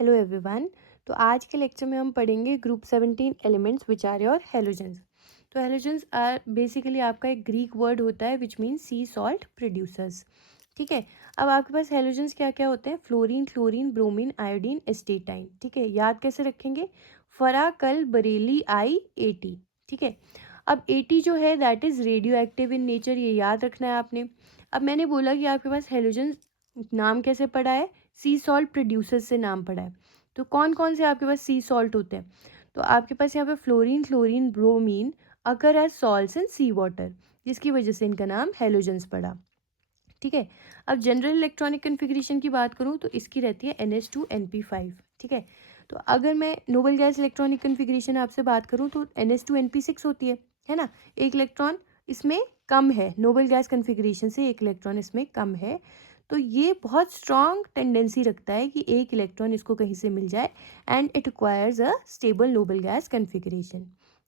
Hello everyone. तो आज के लेक्चर में हम पढ़ेंगे group 17 elements which are your halogens. तो हेलोजेंस आर बेसिकली आपका एक ग्रीक वर्ड होता है which mean sea salt producers. ठीक है। अब आपके पास हेलोजेंस क्या क्या होते हैं? Fluorine, chlorine, bromine, iodine, astatine. ठीक है, याद कैसे रखेंगे? फरा, कल, बरेली, आई, एटी। ठीक है। अब एटी जो है that is radio active in nature, ये याद रखना है आपने। अब मैंने बोला कि आपके पास हेलोजेंस नाम कैसे पड़ा है? सी सॉल्ट प्रोड्यूसर्स से नाम पड़ा है। तो कौन कौन से आपके पास सी सॉल्ट होते हैं? तो आपके पास यहाँ पे fluorine, chlorine, bromine occur as salts in sea water, जिसकी वजह से इनका नाम हेलोजेंस पड़ा। ठीक है। अब जनरल इलेक्ट्रॉनिक कन्फिग्रेशन की बात करूँ तो इसकी रहती है NH2 NP5। ठीक है। तो अगर मैं नोबल गैस इलेक्ट्रॉनिक कन्फिग्रेशन आपसे बात करूँ तो NH2 NP6 होती है ना। एक इलेक्ट्रॉन इसमें कम है, नोबल गैस कन्फिग्रेशन से एक इलेक्ट्रॉन इसमें कम है। तो ये बहुत स्ट्रॉन्ग टेंडेंसी रखता है कि एक इलेक्ट्रॉन इसको कहीं से मिल जाए and it requires a stable Nobel gas configuration.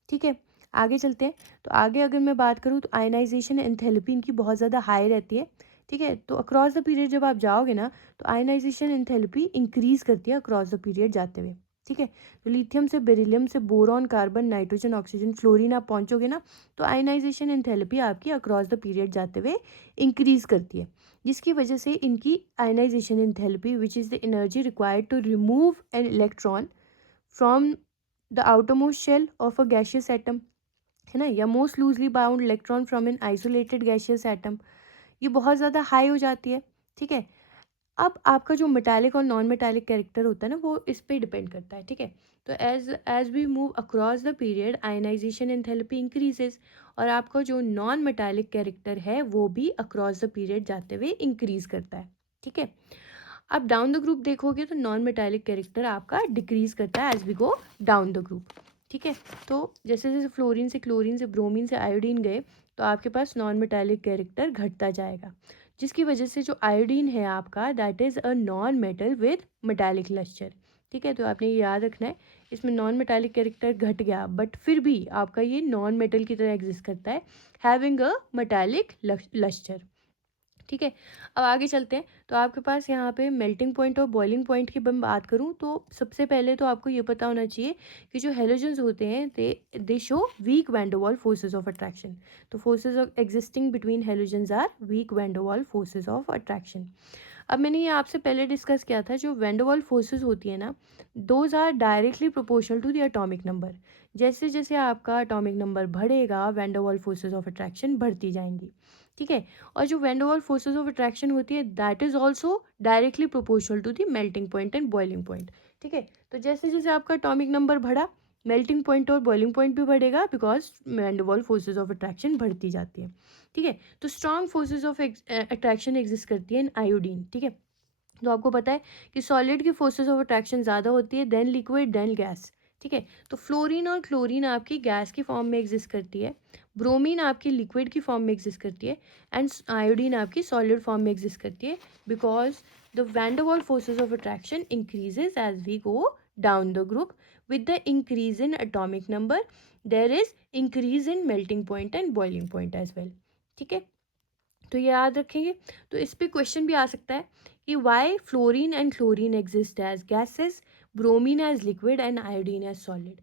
ठीक है। आगे चलते हैं। तो आगे अगर मैं बात करूँ तो आयनाइजेशन एंथैल्पी इनकी बहुत ज़्यादा हाई रहती है। ठीक है। तो अक्रॉस द पीरियड जब आप जाओगे ना तो आयनाइजेशन एंथैल्पी इंक्रीज करती है अक्रॉस द पीरियड जाते हुए। ठीक है। तो लिथियम से बेरिलियम से boron, carbon, nitrogen, oxygen, fluorine आप पहुंचोगे ना तो आयनाइजेशन एंथैल्पी आपकी अक्रॉस द पीरियड जाते हुए इंक्रीज करती है, जिसकी वजह से इनकी ionization enthalpy which is the energy required to remove an electron from the outermost shell of a gaseous atom, है ना, या most loosely bound electron from an isolated gaseous atom, ये बहुत ज़्यादा हाई हो जाती है। ठीक है। अब आपका जो मेटालिक और नॉन मेटालिक कैरेक्टर होता है ना वो इस पे डिपेंड करता है। ठीक है। तो as as we move across the period ionization enthalpy increases, और आपका जो नॉन मेटालिक कैरेक्टर है वो भी अक्रॉस द पीरियड जाते हुए इंक्रीज करता है। ठीक है। अब डाउन द ग्रुप देखोगे तो नॉन मेटालिक कैरेक्टर आपका डिक्रीज करता है as we go down the group. ठीक है। तो जैसे जैसे फ्लोरीन से, क्लोरीन से, ब्रोमीन से आयोडीन गए तो आपके पास नॉन मेटालिक कैरेक्टर घटता जाएगा, जिसकी वजह से जो आयोडीन है आपका that is a non metal with metallic lustre. ठीक है। तो आपने ये याद रखना है, इसमें नॉन मेटालिक कैरेक्टर घट गया बट फिर भी आपका ये नॉन मेटल की तरह एग्जिस्ट करता है, हैविंग अ मेटालिक लस्टर। ठीक है। अब आगे चलते हैं। तो आपके पास यहाँ पे मेल्टिंग पॉइंट और बॉइलिंग पॉइंट की मैं बात करूँ तो सबसे पहले तो आपको ये पता होना चाहिए कि जो हेलोजेंस होते हैं दे show week van der Waals forces of attraction. तो forces of existing between halogens are weak van der Waals forces of attraction. अब मैंने ये आपसे पहले डिस्कस किया था, जो वैन डर वाल फोर्सेज होती है ना those are directly proportional to the atomic number. जैसे जैसे आपका एटॉमिक नंबर बढ़ेगा van der Waals forces of attraction बढ़ती जाएंगी। ठीक है। और जो van der Waals forces of attraction होती है that is also directly proportional to the melting point and boiling point. ठीक है। तो जैसे जैसे आपका एटॉमिक नंबर बढ़ा मेल्टिंग पॉइंट और बॉइलिंग पॉइंट भी बढ़ेगा because when der Waals forces of attraction बढ़ती जाती है। ठीक है। तो strong forces of attraction exist करती है इन आयोडीन। ठीक है। तो आपको पता है कि सॉलिड की फोर्सेस ऑफ अट्रैक्शन ज़्यादा होती है देन लिक्विड देन गैस। ठीक है। तो फ्लोरीन और क्लोरीन आपकी गैस की फॉर्म में एग्जिस्ट करती है, ब्रोमीन आपकी लिक्विड की फॉर्म में एग्जिस्ट करती है एंड आयोडीन आपकी सॉलिड फॉर्म में एग्जिस्ट करती है because the van der Waals forces of attraction increases as we go down the group with the increase in atomic number there is increase in melting point and boiling point as well. ठीक है। तो ये याद रखेंगे। तो इस पे question भी आ सकता है कि why fluorine and chlorine exist as gases, bromine as liquid and iodine as solid.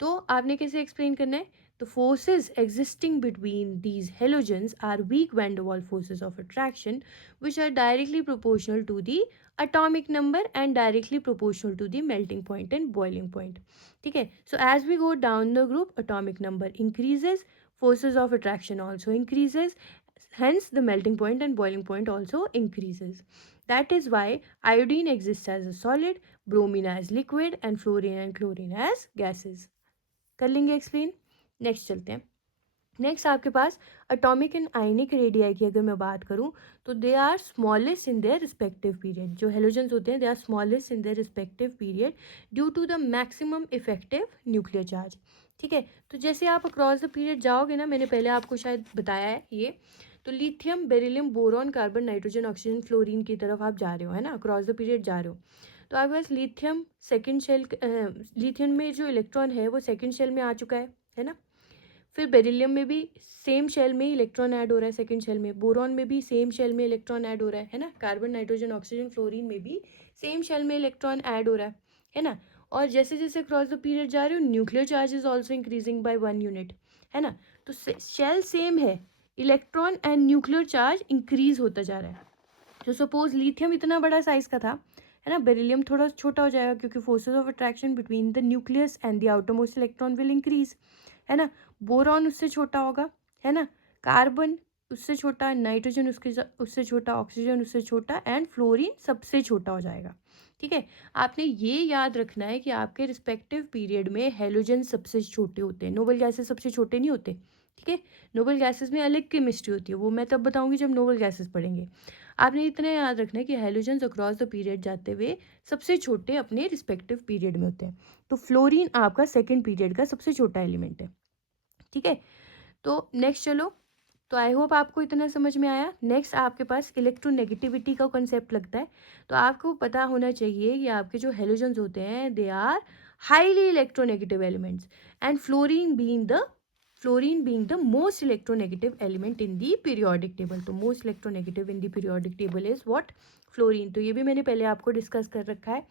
तो आपने कैसे एक्सप्लेन करना है? The forces existing between these halogens are weak van der Waals forces of attraction, which are directly proportional to the atomic number and directly proportional to the melting point and boiling point. ठीक है। So as we go down the group, atomic number increases, forces of attraction also increases, hence the melting point and boiling point also increases. That is why iodine exists as a solid, bromine as liquid, and fluorine and chlorine as gases. कर लेंगे explain. Next चलते हैं। Next आपके पास atomic and ionic radii की अगर मैं बात करूं तो they are smallest in their respective period. जो हेलोजेंस होते हैं they are smallest in their respective period due to the maximum effective nuclear charge. ठीक है। तो जैसे आप अक्रॉस द पीरियड जाओगे ना, मैंने पहले आपको शायद बताया है ये, तो lithium, beryllium, boron, carbon, nitrogen, oxygen, fluorine की तरफ आप जा रहे हो, है ना, अक्रॉस द पीरियड जा रहे हो। तो आपके पास लिथियम सेकेंड शेल, लिथियम में जो इलेक्ट्रॉन है वो सेकेंड शेल में आ चुका है ना। फिर बेरिलियम में भी सेम शेल में इलेक्ट्रॉन ऐड हो रहा है सेकंड शेल में, बोरॉन में भी सेम शेल में इलेक्ट्रॉन ऐड हो रहा है ना, कार्बन, नाइट्रोजन, ऑक्सीजन, फ्लोरीन में भी सेम शेल में इलेक्ट्रॉन ऐड हो रहा है। है ना। और जैसे जैसे क्रॉस द पीरियड जा रहे हो nuclear charge is also increasing by 1 unit, है ना। तो शेल सेम है, electron and nuclear charge increase होता जा रहा है। तो सपोज लिथियम इतना बड़ा साइज का था, है ना, बेरिलियम थोड़ा छोटा हो जाएगा क्योंकि forces of attraction between the nucleus and the outermost electron will increase, है ना। बोरॉन उससे छोटा होगा, है ना। कार्बन उससे छोटा, नाइट्रोजन उससे छोटा, ऑक्सीजन उससे छोटा एंड फ्लोरीन सबसे छोटा हो जाएगा। ठीक है, आपने ये याद रखना है कि आपके रिस्पेक्टिव पीरियड में हेलोजन सबसे छोटे होते हैं, नोबल गैसेस सबसे छोटे नहीं होते। ठीक है, नोबल गैसेस में अलग केमिस्ट्री होती है, वो मैं तब बताऊंगी जब नोबल गैसेस पढ़ेंगे। आपने इतना याद रखना है कि हेलोजन्स अक्रॉस द पीरियड जाते हुए सबसे छोटे अपने रिस्पेक्टिव पीरियड में होते हैं। तो फ्लोरीन आपका सेकेंड पीरियड का सबसे छोटा एलिमेंट है। ठीक है, तो नेक्स्ट चलो। तो आई होप आपको इतना समझ में आया। नेक्स्ट आपके पास इलेक्ट्रोनेगेटिविटी का कॉन्सेप्ट लगता है। तो आपको पता होना चाहिए कि आपके जो हेलोजन्स होते हैं they are highly electronegative elements and fluorine being the most electronegative element in the periodic table. तो most electronegative in the periodic table is what, fluorine. तो ये भी मैंने पहले आपको डिस्कस कर रखा है।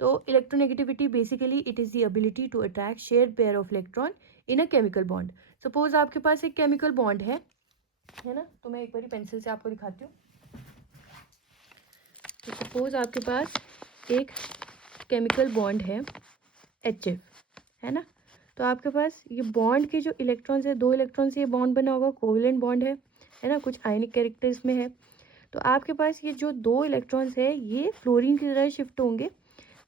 तो electronegativity basically it is the ability to attract shared pair of electron in a chemical bond. Suppose आपके पास एक केमिकल बॉन्ड है ना। तो मैं एक बारी पेंसिल से आपको दिखाती हूँ। तो सपोज आपके पास एक केमिकल बॉन्ड है HF, है ना। तो आपके पास ये बॉन्ड के जो इलेक्ट्रॉन्स है, 2 इलेक्ट्रॉन से ये बॉन्ड बना होगा, कोवेलेंट बॉन्ड है ना, कुछ आयनिक कैरेक्टर इसमें है। तो आपके पास ये जो 2 इलेक्ट्रॉन्स है ये फ्लोरीन की तरह शिफ्ट होंगे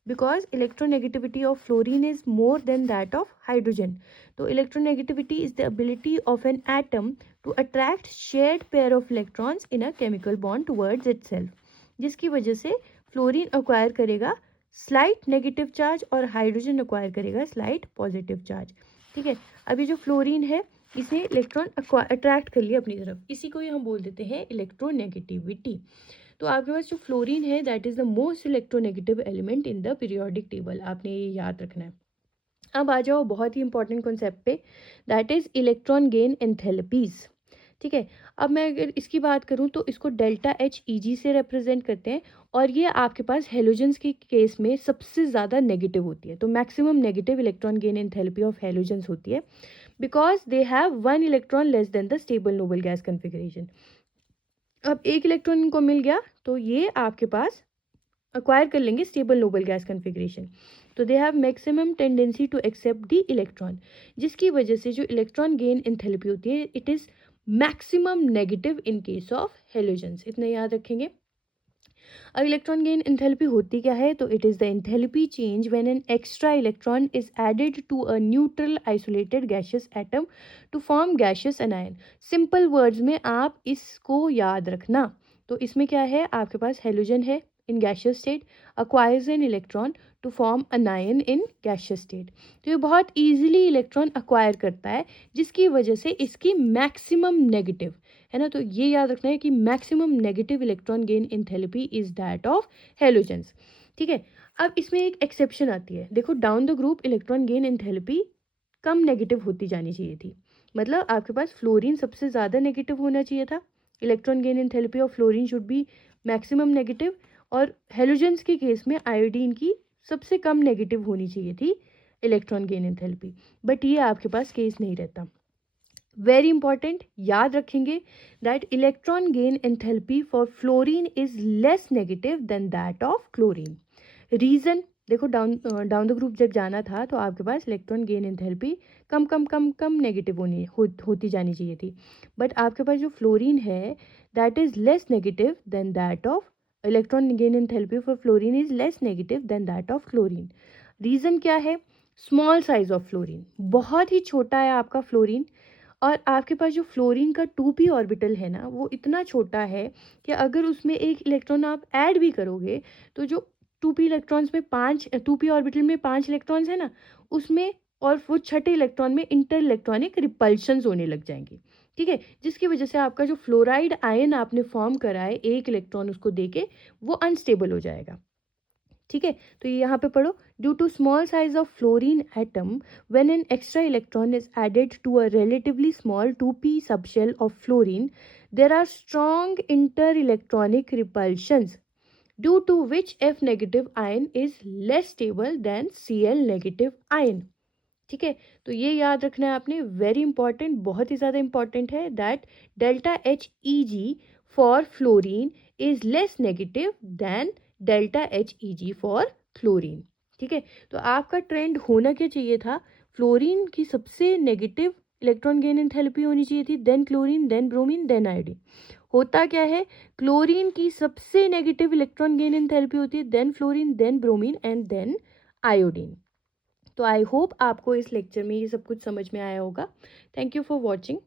because electronegativity of fluorine is more than that of hydrogen. तो electronegativity is the ability of an atom to attract shared pair of electrons in a chemical bond towards itself, जिसकी वजह से fluorine acquire करेगा slight negative charge और hydrogen acquire करेगा slight positive charge. ठीक है, अभी जो फ्लोरीन है इसने इलेक्ट्रॉन अट्रैक्ट कर लिया अपनी तरफ, इसी को ही हम बोल देते हैं इलेक्ट्रोनेगेटिविटी। तो आपके पास जो फ्लोरीन है that is the most electronegative element in the periodic table, आपने ये याद रखना है। अब आ जाओ बहुत ही इंपॉर्टेंट कॉन्सेप्ट पे, that is electron gain enthalpies. ठीक है, अब मैं अगर इसकी बात करूं तो इसको डेल्टा एच ई जी से रिप्रेजेंट करते हैं और ये आपके पास हेलोजेंस के केस में सबसे ज़्यादा नेगेटिव होती है। तो maximum negative electron gain enthalpy of halogens होती है because they have 1 electron less than the stable Nobel gas configuration. अब एक इलेक्ट्रॉन इनको मिल गया तो ये आपके पास अक्वायर कर लेंगे स्टेबल नोबल गैस कन्फिग्रेशन। तो they have maximum tendency to accept the electron, जिसकी वजह से जो इलेक्ट्रॉन गेन एंथैल्पी होती है it is maximum negative in case of halogens. इतना याद रखेंगे। अब इलेक्ट्रॉन गेन एंथैल्पी होती क्या है, तो it is the enthalpy change when an extra electron is added to a neutral isolated gaseous atom to form gaseous anion. Simple words में आप इसको याद रखना। तो इसमें क्या है, आपके पास हेलोजन है in gaseous state, acquires an electron to form anion in gaseous state. तो ये बहुत ईजिली इलेक्ट्रॉन अक्वायर करता है जिसकी वजह से इसकी मैक्सिमम नेगेटिव, है ना। तो ये याद रखना है कि maximum negative electron gain enthalpy is that of halogens. ठीक है, अब इसमें एक एक्सेप्शन आती है। देखो down the group electron gain enthalpy come negative होती जानी चाहिए थी, मतलब आपके पास फ्लोरीन सबसे ज़्यादा नेगेटिव होना चाहिए था। Electron gain enthalpy of fluorine should be maximum negative, और हेलोजेंस के केस में आयोडीन की सबसे कम नेगेटिव होनी चाहिए थी इलेक्ट्रॉन गेन एंथैल्पी, बट ये आपके पास केस नहीं रहता। वेरी इंपॉर्टेंट, याद रखेंगे that electron gain enthalpy for fluorine is less negative than that of chlorine. Reason देखो, डाउन द ग्रुप जब जाना था तो आपके पास इलेक्ट्रॉन गेन एंथैल्पी कम कम कम कम नेगेटिव होती जानी चाहिए थी, बट आपके पास जो फ्लोरीन है that is less negative than that of electron gain enthalpy for fluorine is less negative than that of chlorine. Reason क्या है, स्मॉल साइज ऑफ फ्लोरीन, बहुत ही छोटा है आपका फ्लोरीन, और आपके पास जो फ्लोरीन का 2p ऑर्बिटल है ना वो इतना छोटा है कि अगर उसमें एक इलेक्ट्रॉन आप ऐड भी करोगे तो जो 2p इलेक्ट्रॉन्स में 2p ऑर्बिटल में 5 इलेक्ट्रॉन्स है ना उसमें, और वो छठे इलेक्ट्रॉन में इंटर इलेक्ट्रॉनिक रिपल्शंस होने लग जाएंगे। ठीक है, जिसकी वजह से आपका जो फ्लोराइड आयन आपने फॉर्म करा है एक इलेक्ट्रॉन उसको देके वो अनस्टेबल हो जाएगा। ठीक है, तो ये यहाँ पे पढ़ो, due to small size of fluorine atom when an extra electron is added to a relatively small 2p subshell of fluorine there are strong inter electronic repulsions due to which F negative ion is less stable than Cl negative ion. ठीक है, तो ये याद रखना है आपने, very important, बहुत ही ज़्यादा इंपॉर्टेंट है, that delta HEG for fluorine is less negative than delta HEG for chlorine. ठीक है, तो आपका ट्रेंड होना क्या चाहिए था, फ्लोरीन की सबसे नेगेटिव इलेक्ट्रॉन गेन एंथैल्पी होनी चाहिए थी, then chlorine, then bromine, then iodine. होता क्या है, क्लोरीन की सबसे नेगेटिव इलेक्ट्रॉन गेन एंथैल्पी होती है, then fluorine, then bromine and then iodine. तो आई होप आपको इस लेक्चर में ये सब कुछ समझ में आया होगा। Thank you for watching.